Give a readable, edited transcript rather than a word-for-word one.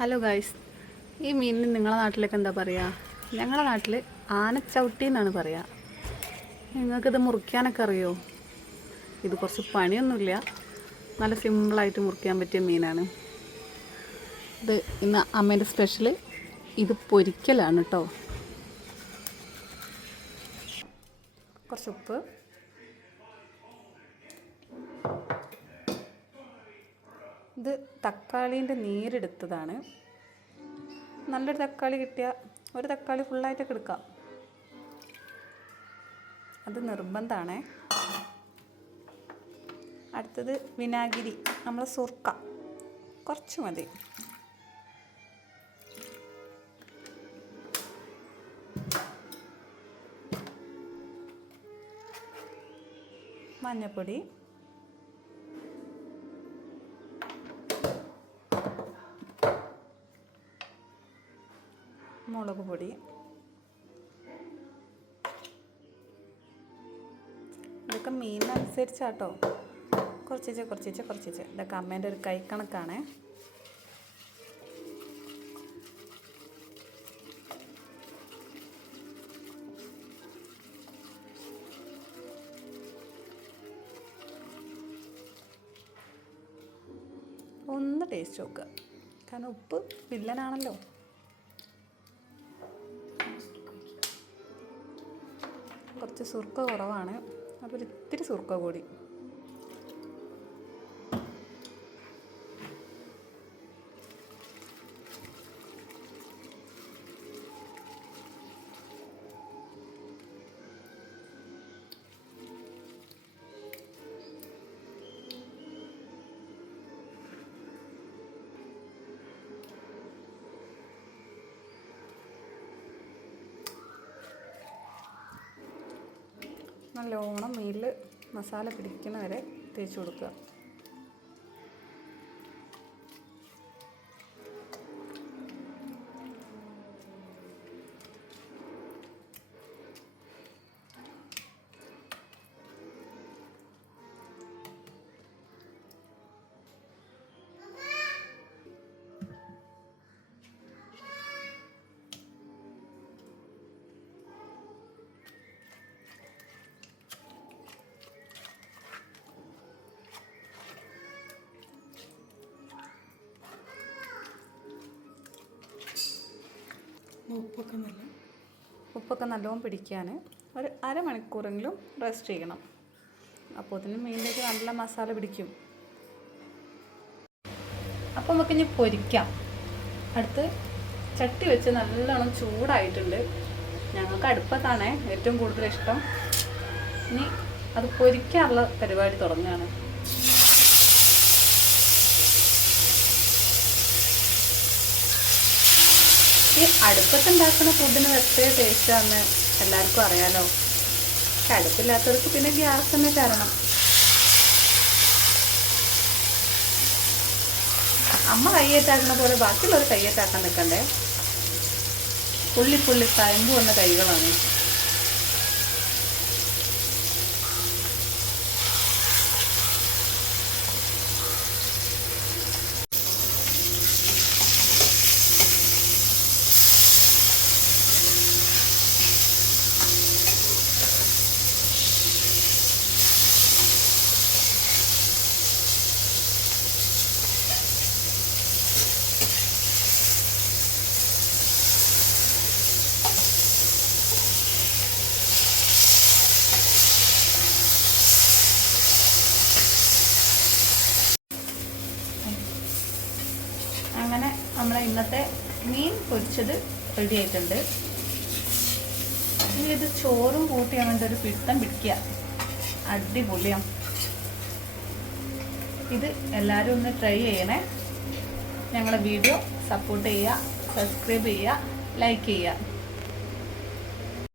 Hello guys, ഈ മീനിന് നിങ്ങളുടെ നാട്ടിലേക്ക് എന്താ പറയുക? ഞങ്ങളുടെ നാട്ടിൽ ആനച്ചവിട്ടി എന്നാണ് പറയുക. നിങ്ങൾക്കിത് മുറിക്കാനൊക്കെ അറിയോ? ഇത് കുറച്ച് പണിയൊന്നുമില്ല, നല്ല സിമ്പിളായിട്ട് മുറിക്കാൻ പറ്റിയ മീനാണ് ഇത്. ഇന്ന് അമ്മേൻ്റെ സ്പെഷ്യൽ ഇത് പൊരിക്കലാണ് കേട്ടോ. കുറച്ച് ഉപ്പ്, ഇത് തക്കാളീൻ്റെ നീരെടുത്തതാണ്. നല്ലൊരു തക്കാളി കിട്ടിയാൽ ഒരു തക്കാളി ഫുള്ളായിട്ടൊക്കെ എടുക്കാം, അത് നിർബന്ധമാണ്. അടുത്തത് വിനാഗിരി, നമ്മൾ സുർക്ക കുറച്ച് മതി. മഞ്ഞൾപ്പൊടി, മുളക് പൊടി, ഇതൊക്കെ മീനിനനുസരിച്ചാട്ടോ. കുറച്ചിച്ച് ഇതൊക്കെ അമ്മേൻ്റെ ഒരു കൈക്കണക്കാണ്. ഒന്ന് ടേസ്റ്റ് നോക്കുക, കാരണം ഉപ്പ് വില്ലനാണല്ലോ. കുറച്ച് സുർക്ക കുറവാണ്, അപ്പോൾ ഇത്തിരി സുർക്ക കൂടി. നല്ലോണം മീനിൽ മസാല പിടിക്കുന്ന വരെ തേച്ച് കൊടുക്കുക. ഉപ്പൊക്കെ നല്ലോണം പിടിക്കാൻ ഒരു അരമണിക്കൂറെങ്കിലും റെസ്റ്റ് ചെയ്യണം. അപ്പോൾ അതിന് മീനിലേക്ക് നല്ല മസാല പിടിക്കും. അപ്പോൾ നമുക്ക് ഇനി പൊരിക്കാം. അടുത്ത് ചട്ടി വെച്ച് നല്ലോണം ചൂടായിട്ടുണ്ട്. ഞങ്ങൾക്ക് അടുപ്പത്താണ് ഏറ്റവും കൂടുതൽ ഇഷ്ടം. ഇനി അത് പൊരിക്കാനുള്ള പരിപാടി തുടങ്ങുകയാണ്. ഈ അടുപ്പത്തുണ്ടാക്കുന്ന ഫുഡിന് പ്രത്യേക ടേസ്റ്റാണെന്ന് എല്ലാവർക്കും അറിയാലോ. അടുപ്പില്ലാത്തവർക്ക് പിന്നെ ഗ്യാസ് തന്നെ തരണം. അമ്മ കയ്യേറ്റാക്കുന്ന പോലെ ബാക്കിയുള്ളവർ കയ്യേറ്റാക്കാൻ നിൽക്കണ്ടേ. പുള്ളി തയമ്പ് വന്ന കൈകളാണ്. അങ്ങനെ നമ്മളെ ഇന്നത്തെ മീൻ പൊരിച്ചത് റെഡി ആയിട്ടുണ്ട്. ഇനി ഇത് ചോറും കൂട്ടി അങ്ങനത്തെ ഒരു പിടുത്തം പിടിക്കുക, അടിപൊളിയാണ്. ഇത് എല്ലാവരും ഒന്ന് ട്രൈ ചെയ്യണേ. ഞങ്ങളുടെ വീഡിയോ സപ്പോർട്ട് ചെയ്യുക, സബ്സ്ക്രൈബ് ചെയ്യുക, ലൈക്ക് ചെയ്യുക.